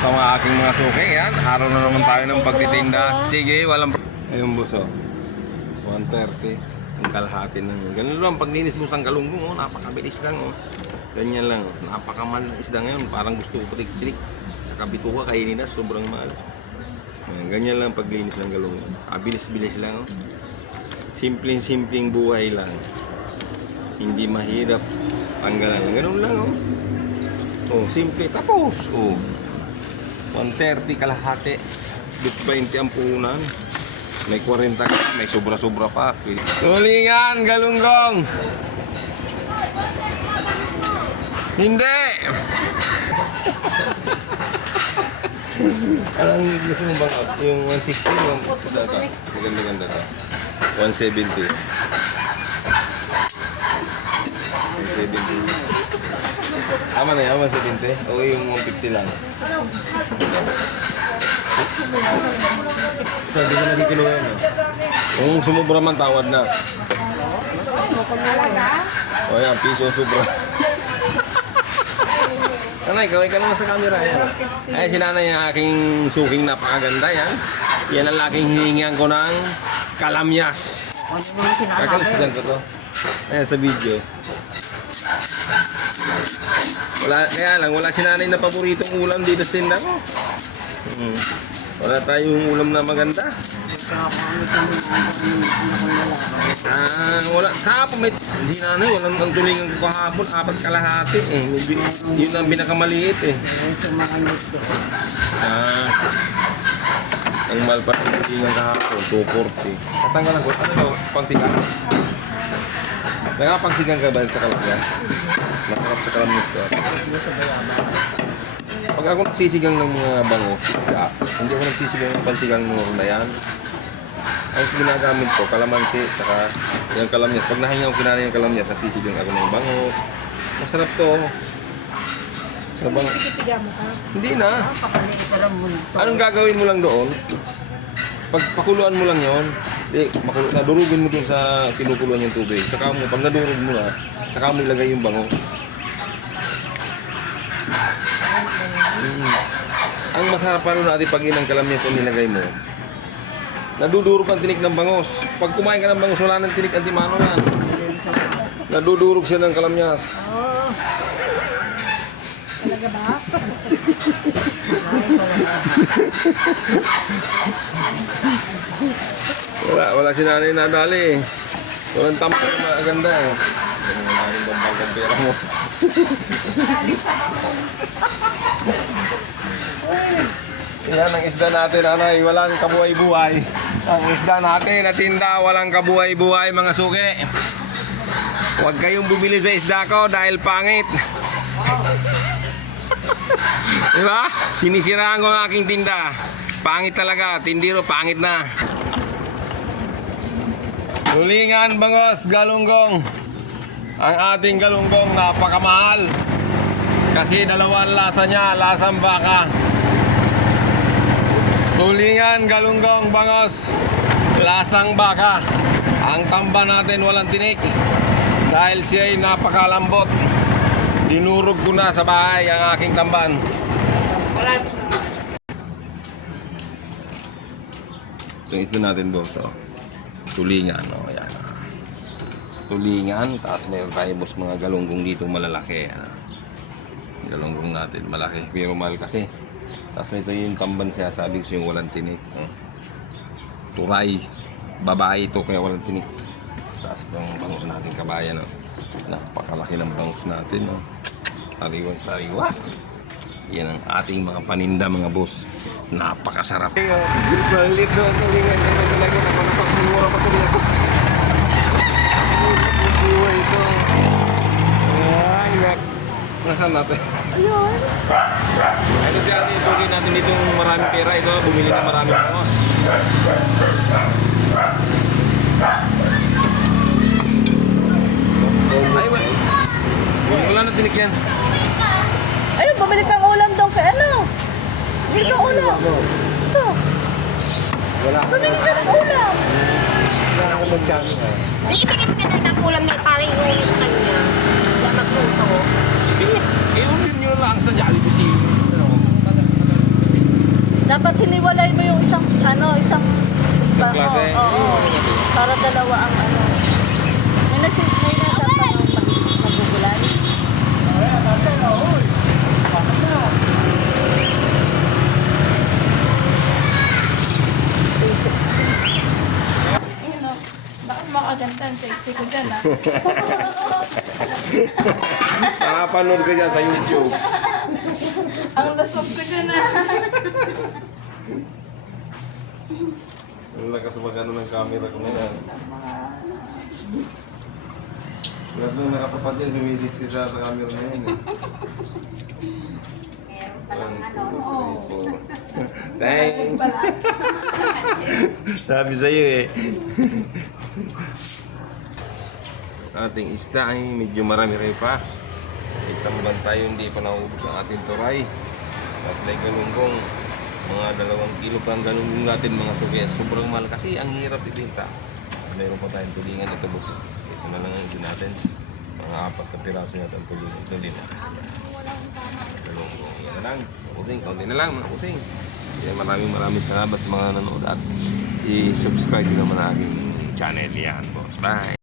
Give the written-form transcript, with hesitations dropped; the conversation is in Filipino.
sa mga aking mga suki. Yan, araw na naman tayo ng pagtitinda. Sige, walang... Ayun boss, oh. 130. Ang kalahati ng... Ganun lang, paglinis mo ng galunggong, oh. Napakabilis lang, oh. Ganyan lang, oh. Napakamahal ng isda ngayon. Parang gusto ko pilik-pilik. Sa kabituka, kainin na, sobrang mahal. Ganyan lang paglinis ng galunggong. Bilis-bilis lang, oh. Simpleng-simpleng buhay lang. Hindi mahirap. Tanggalan. Ganun lang, oh. Oh, simple. Tapos, oh. 130 kalahati. 220 ang puhunan. May 40 ka, may sobra-sobra pa. Tulingan, galunggong! Hindi! Parang gusto mo bang yung 160 yung data? Maganda-ganda to. 170. 170. Tama na yan, 170? O yung 150 lang? So, di ko na kikiluwa yun. Kung sumubra man, tawad na. O yan, piso subra. Nanay, kaway ka naman sa camera yan. Ay, si nanay yung aking suking napakaganda yan. Yan ang laking hiningihan ko ng kalamyas. Kakalasisan ko to. Ayan, sa video. Kaya lang, wala si nanay na paboritong ulam dito sa tinda ko. Wala tayong ulam na maganda. Wala. Kahapon may... Hindi nanay, walang ang tulingan ko kahapon. 4 kalahati eh. Yun ang pinakamaliit eh. Ang mahal pa ng tulingan kahapon. 240. Katanggalan ko. Ano ba? Pangsigang? Nakapangsigang ka ba sa kalamyas? Masarap sa kalamyas ko. Pag ako nagsisigang ng mga bango, hindi ako nagsisigang ng pansigang ng na yan. Ang ginagamit ko, kalamansi, saka yung kalamyas. Pag nahinga ko kinain yung kalamyas, nagsisigang ako ng bango. Masarap to. Sa bango. Hindi na. Anong gagawin mo lang doon? Pag pakuluan mo lang yon, nadurugin mo dun sa kinukuluan yung tubig. Saka mo, pag nadurog mo na, saka mo ilagay yung bango. Ang masarap pa rin natin pag inang kalamyas ang nilagay mo, nadudurog ang tinik ng bangos. Pag kumain ka ng bangos, wala nang tinik antimano yan. Nadudurog siya ng kalamyas. Talaga ba? Wala si nanay nadali. Walang tampo na maganda eh. Walang bambang ng pera mo. Yan ang isda natin, anay, walang kabuhay-buhay. Ang isda natin na tinda, walang kabuhay-buhay mga suki. Huwag kayong bumili sa isda ko dahil pangit. Diba? Sinisiraan ko ang aking tinda. Pangit talaga, tindiro, pangit na. Tulingan, bangos, galunggong. Ang ating galunggong napakamahal. Kasi dalawang lasa niya, lasang baka. Tulingan, galunggong, bangos, lasang baka. Ang tamba natin walang tinik dahil siya ay napakalambot. Dinurog ko na sa bahay ang aking tamban. Ito isda natin boss, oh. Tulingan, oh, yan. Tulingan, tapos meron tayo boss mga galunggong dito malalaki. Galunggong natin malaki, pero mahal kasi. Tapos ito yung tamban siya, sabi ko yung walang tinik. Turay, babae ito kaya walang tinik. Tapos yung bangus natin kabayan, oh. Napakalaki ng bangus natin, oh. Sariwan sariwa. Yan ang ating mga paninda mga boss. Napakasarap. Balit doon, tulingan ko talaga napapagmura pa tuloy ako. Buhay ito. Ay, nasaan natin? Ayun. Ito si ate, suki natin dito maraming pera. Ito, bumili ng maraming bangos. Ay, wala na tinik yan. Ayun, bumili kang ulam doon kay ano? Bumili kang ulam. Ito. Bumili ka ng ulam. Wala akong magkano eh. Di ipinit ka na ng ulam na parang uwi sa kanya. Kaya magluto ko. I-order nyo lang sa Jollibee si... Dapat hiniwalay mo yung isang Isang klase? Oo. Para dalawa ang ano. May nagtatang yung pag-ugulay. Ayun o. Bakas makaganda. Ang sexy ko dyan ah. Nakapanood ka dyan sa YouTube. Ang lusog ko dyan ah. Ang lakas magano ng camera ko na yan. Lahat nung nakapapad yan, sumisiksi sa camera na yan. Meron palang ano. Thanks! Sabi sa'yo eh. Ating isda ay medyo marami rin pa. Itamban tayo, hindi pa naubos ang ating turay. At may galunggong. Mga 2 kilo pa ang galunggong natin mga suki. Sobrang mahal kasi ang hirap ibenta. Mayroon pa tayong tulingan ito boss. Ito na lang ang ito natin. Mga 4 na piraso natin ang tulingan. Galunggong. Yan na lang. Kusing, kaunti na lang mga kusing. Kaya maraming salamat sa mga nanonood at i-subscribe nyo naman ang aking channel yan boss. Bye!